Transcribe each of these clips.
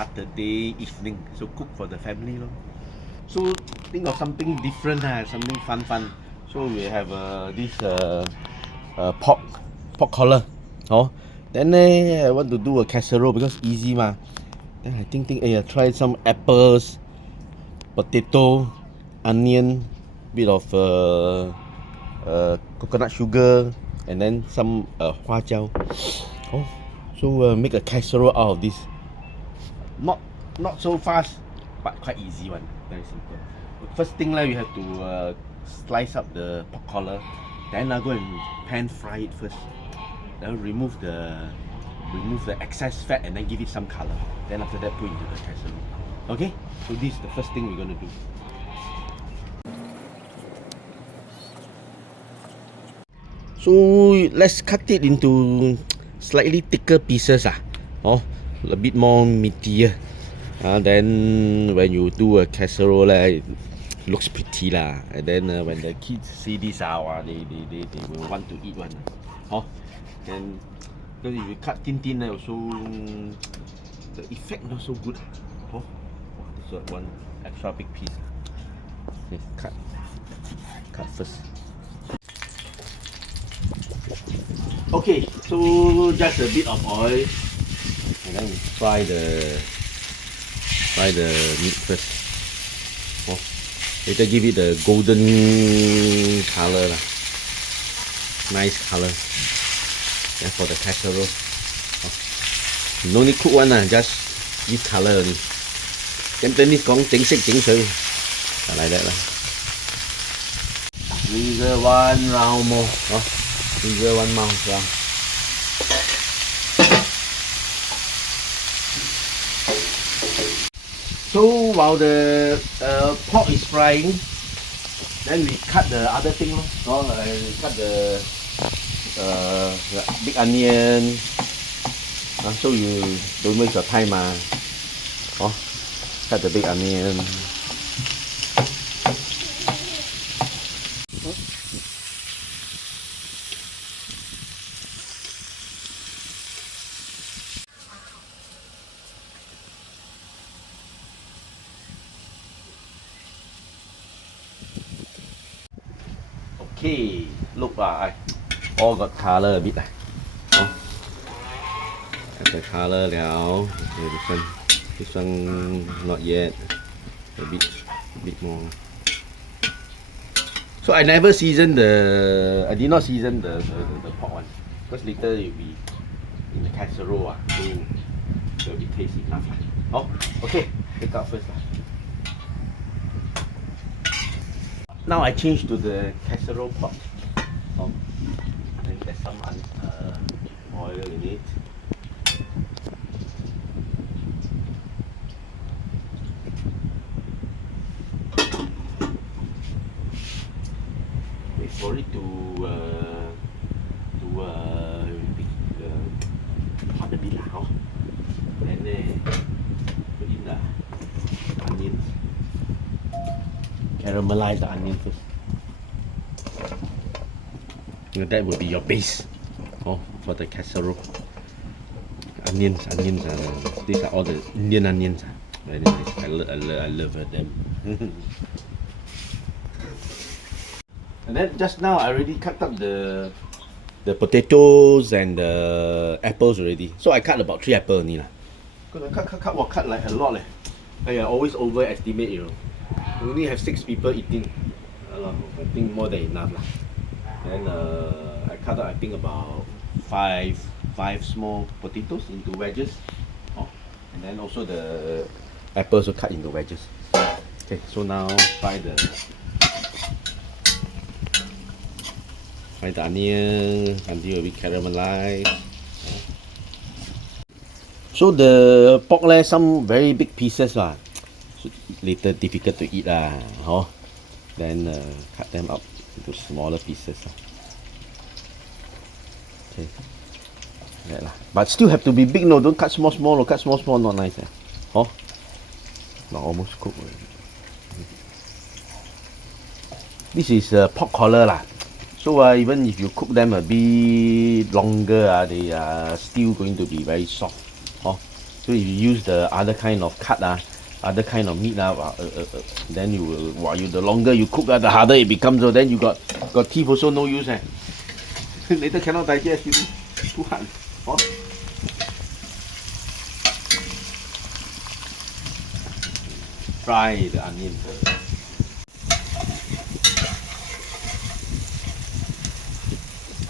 Saturday evening. So cook for the family lor. So think of something different, something fun. So we have this pork collar. Oh, then I want to do a casserole because easy ma. Then I think I try some apples, potato, onion, bit of coconut sugar, and then some hoa jiao. Oh, so make a casserole out of this. Not so fast, but quite easy one. Very simple. First thing you have to slice up the pork collar, then go and pan fry it first. Then remove the excess fat and then give it some color. Then after that put into the casserole. Okay, so this is the first thing we're gonna do. So let's cut it into slightly thicker pieces. Oh, a bit more meatier. Then when you do a casserole, it looks pretty lah. And then when the kids see this, they will want to eat one. Oh, then because if you cut thin, also the effect not so good. Oh, this is one extra big piece. Okay, cut first. Okay, so just a bit of oil, and then we fry the meat first. Oh, later give it a golden color lah. Nice color. Then for the casserole, no need cook one just give color only. Cantonese 講整色整水, like that lah. Squeeze one round more. Squeeze one mouth round. So while the pork is frying, then we cut the other thing. We cut the big onion. So you don't waste your time. Cut the big onion. Okay, look all got color a bit Got the color now. Okay, this one not yet. A bit more. So I never seasoned I did not season the pork one because later it will be in the casserole. So it will be tasty enough. Oh, okay, take out first. Now I change to the casserole pot. Then get some oil in it. Wait for it to hot a bit lah. Then put in the onions. Caramelize the onion first. That will be your base for the casserole. Onions. These are all the Indian onions. Very nice. I love them. And then just now I already cut up the potatoes and the apples already. So I cut about 3 apples only lah. Because I cut like a lot. I always overestimate, We only have 6 people eating. I think more than enough lah. Then I cut out I think about 5 small potatoes into wedges. And then also the apples will cut into wedges. Okay, so now fry the onion until it will be caramelized. So the pork some very big pieces so later difficult to eat Then cut them up into smaller pieces. Okay, but still have to be big. No, don't cut small. Cut small, not nice. Not almost cooked already. This is pork collar lah. So even if you cook them a bit longer, they are still going to be very soft. So So if you use the other kind of cut other kind of meat then you will, the longer you cook the harder it becomes. So then you got teeth also no use. Later cannot digest, you know, too hard. Oh. Fry the onion first.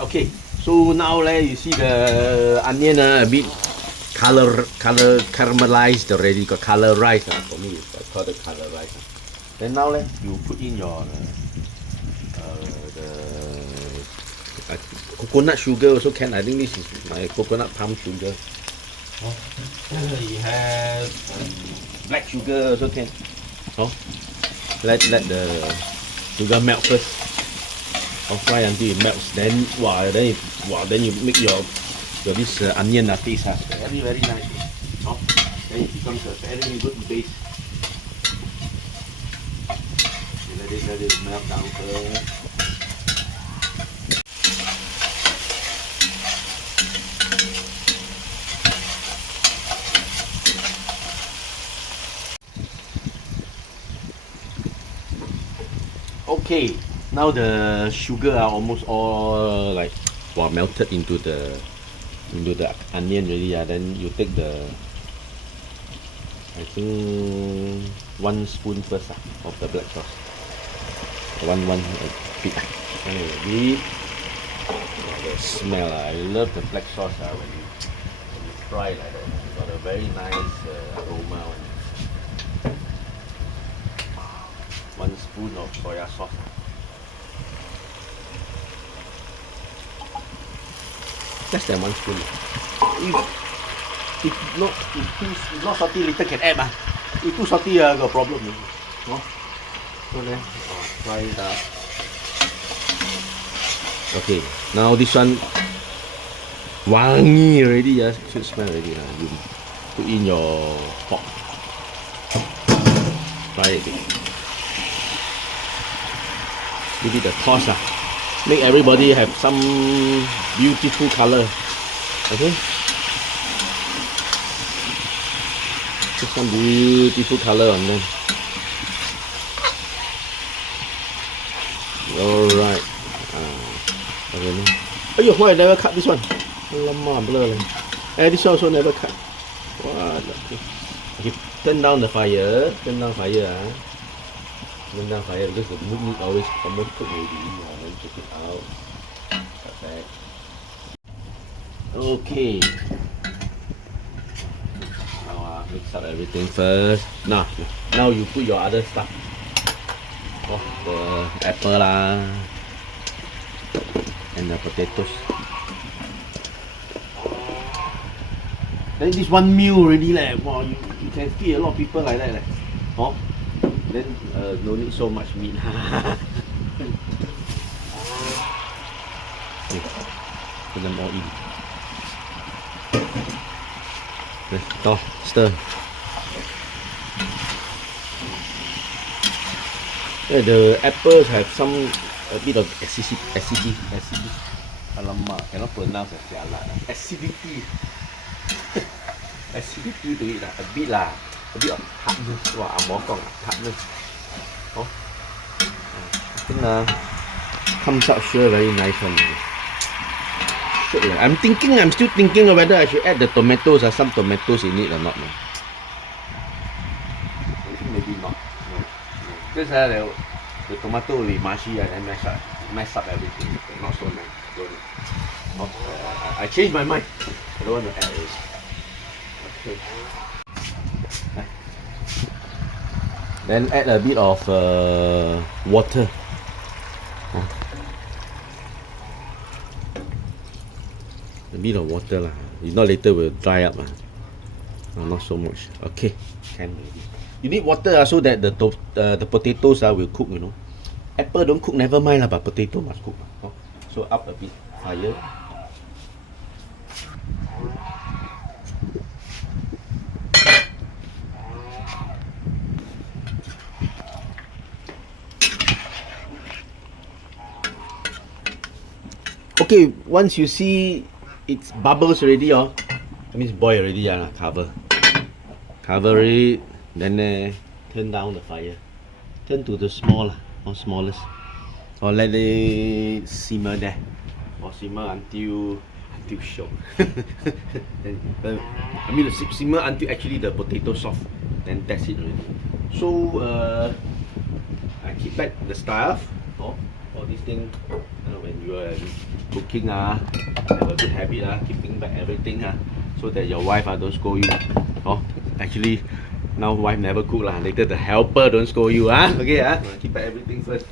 Okay, so now you see the onion a bit color caramelized already, got colorized. For me, I call it colorized. Then now you put in your the coconut sugar also can. I think this is my coconut palm sugar. You have black sugar also can. Let the sugar melt first. Fry until it melts. Then then you make your this onion taste very very nice. Then it becomes a very good base. Let it melt down first. Okay, now the sugar are almost all melted into the onion already. Then you take I think 1 spoon first of the black sauce. One bit. Anyway, the smell. I love the black sauce when you fry like that. It's got a very nice aroma. 1 spoon of soya sauce. Less than 1 spoon. If not salty, later can add. If too salty, got problem. So then, fry it up. Okay, now this one wangi already. Should smell already. You put in your pork. Fry it. Give it a toss. Make everybody have some beautiful color. Okay? Put some beautiful color on them. Alright. Okay. Why I never cut this one? Alamak, blur. This one also never cut. What? Okay, turn down the fire. Turn down fire. Turn down fire because the meat always almost cooked already. Then take it out. Perfect. Okay. Now mix up everything first. Now you put your other stuff. The apple and the potatoes. Then this one meal already wow, you can feed a lot of people like that Then no need so much meat. Okay. Put them all in. Okay, stir. Yeah, the apples have a bit of acidity. Alamak, cannot pronounce acidity. Acidity to it a bit of hardness. Wow, hardness. I think comes out sure very nice one. I'm still thinking of whether I should add the tomatoes or some tomatoes in it or not. Maybe not. No. Because the tomato will be mushy and mess up everything. Not so nice. I changed my mind. I don't want to add it. Okay. Then add a bit of water. A bit of water if not later will dry up. Not so much. Okay, can maybe. You need water so that the potatoes will cook. Apple don't cook, never mind but potato must cook. So up a bit fire. Okay, once you see it's bubbles already, that means boil already, cover. Cover it, then turn down the fire. Turn to the small, or smallest. Or let it simmer there. Or simmer until short. I mean simmer until actually the potato soft. Then that's it already. So I keep back the stuff. All these things. When you are cooking, have a good habit, keeping back everything, so that your wife don't scold you. Actually, now wife never cook lah. Later the helper don't scold you. Okay, keep back everything first.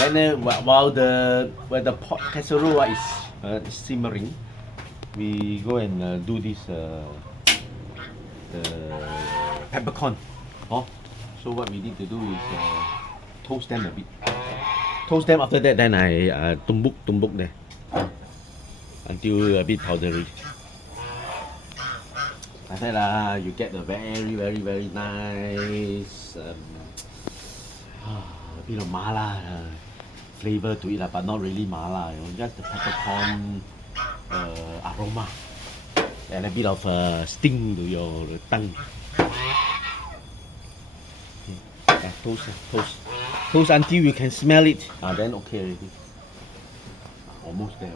Then while the pork casserole is simmering, we go and do this the peppercorn. So what we need to do is toast them a bit. Toast them, after that then I tumbuk there until a bit powdery. After that you get a very nice a bit of mala flavor to it, but not really mala, just the peppercorn aroma and a bit of sting to your tongue. Toast until you can smell it. Then okay already. Almost there. I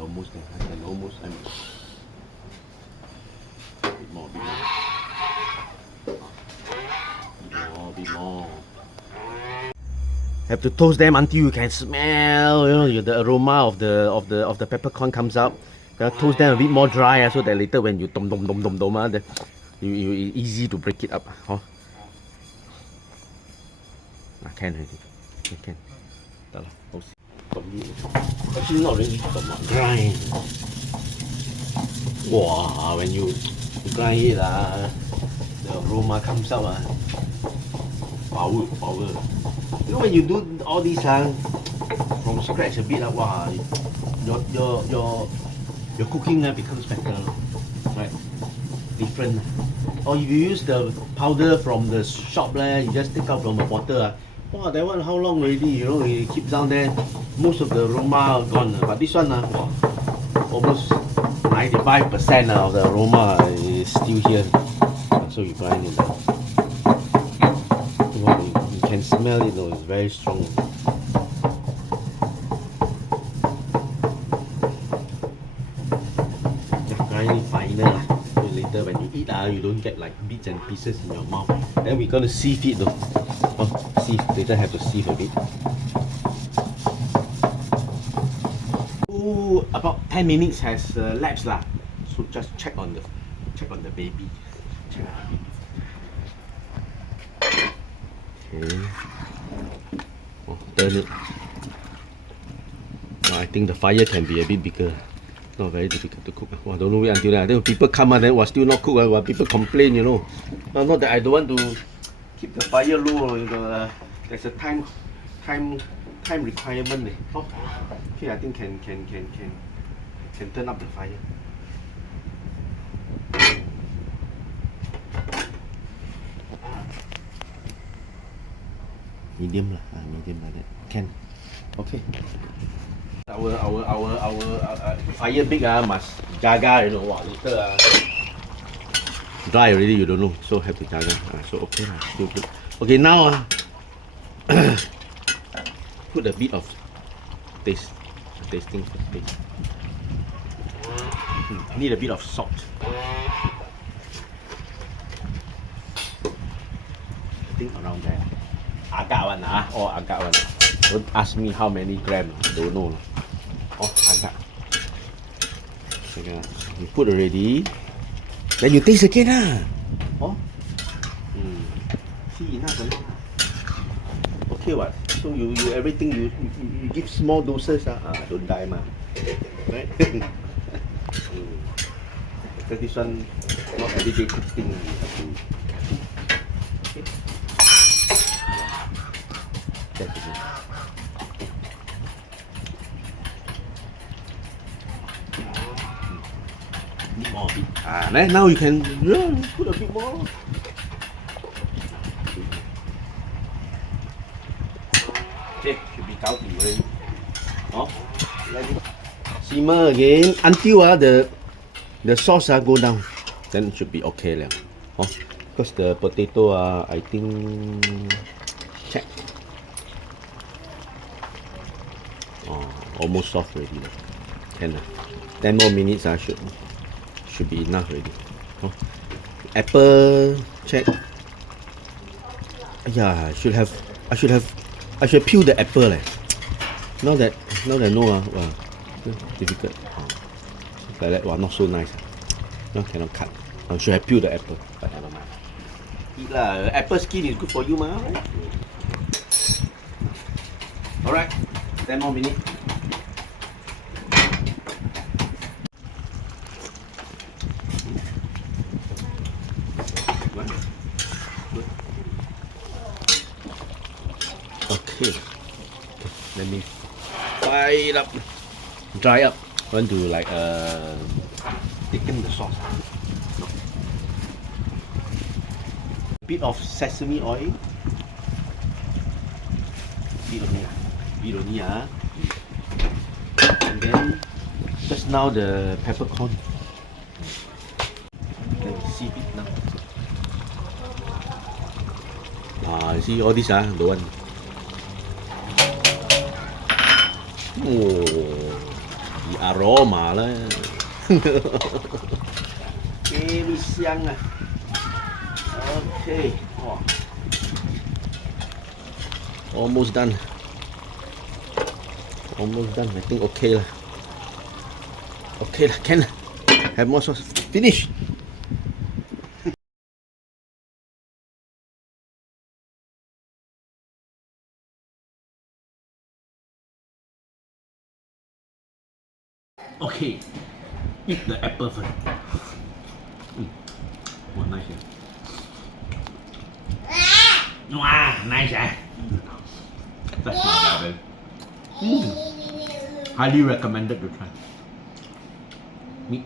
can almost. A bit more. Have to toast them until you can smell. The aroma of the peppercorn comes out. Toast them a bit more dry, so that later when you dom, then you easy to break it up. I can already. I can. Actually not really, but not grind. Wow, when you grind it, the aroma comes out. Power. When you do all these from scratch a bit, wow, your cooking becomes better, right? Different. Or if you use the powder from the shop, you just take out from a bottle. Wow, that one how long already? It keeps down there. Most of the aroma gone. But this one, almost 95% of the aroma is still here. So you grind it. You can smell it though, it's very strong. Just grind it finer. So later when you eat, you don't get like bits and pieces in your mouth. Then we're gonna sieve it though. Sieve, later have to sieve a bit. About 10 minutes has lapsed lah. So just check on the baby. Okay. Turn it. I think the fire can be a bit bigger. Not very difficult to cook. I don't know wait until that. Then people come then still not cook. People complain, Not that I don't want to keep the fire low. There's a time requirement. Okay, I think can turn up the fire. Medium like that. Can. Okay. Our fire big must jaga, later dry already you don't know, so have to jaga. So okay still good. Okay, now put a bit of tasting for taste. Need a bit of salt. I think around there. Agak one agak one. Don't ask me how many grams, don't know. Agak. Okay, you put already. Then you taste again See enough. Okay what? So you everything you give small doses don't die right? Because this one not everyday cooking. Okay. That's it. More a bit. Now you can put a bit more. Okay, should be counting already. Let it simmer again until the sauce go down. Then it should be okay. Because Because the potato I think check. Oh, almost soft already. Can 10 more minutes should be enough already. Oh. Apple check. Yeah, I should peel the apple leh. Now that no wow, difficult. Oh. Like that, wow, not so nice. No, cannot cut. I should have peeled the apple, but never mind. Eat lah. Apple skin is good for you, ma. Right? Alright, 10 more minutes. Okay, let me fry it up, dry up. I want to like thicken the sauce. Bit of sesame oil. Bit only. And then just now the peppercorn. Let me see it now. You see all this the one. Oh, the aroma lah. Very 香啊。Okay, wow. Almost done. I think okay lah. Okay lah, can lah. Have more sauce. Finish. Okay, eat the apple first. Oh, nice. Wow, nice. That's not bad. Highly recommended to try. Meat.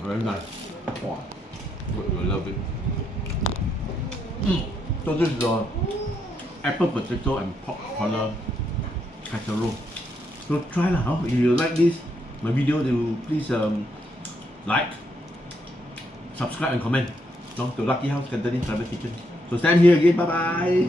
Very nice. Wow, I love it. So this is the apple potato and pork casserole. So try lah. Huh? If you like this, my video, then please like, subscribe and comment. To Lucky House Cantonese Private Kitchen. So stand here again. Bye bye.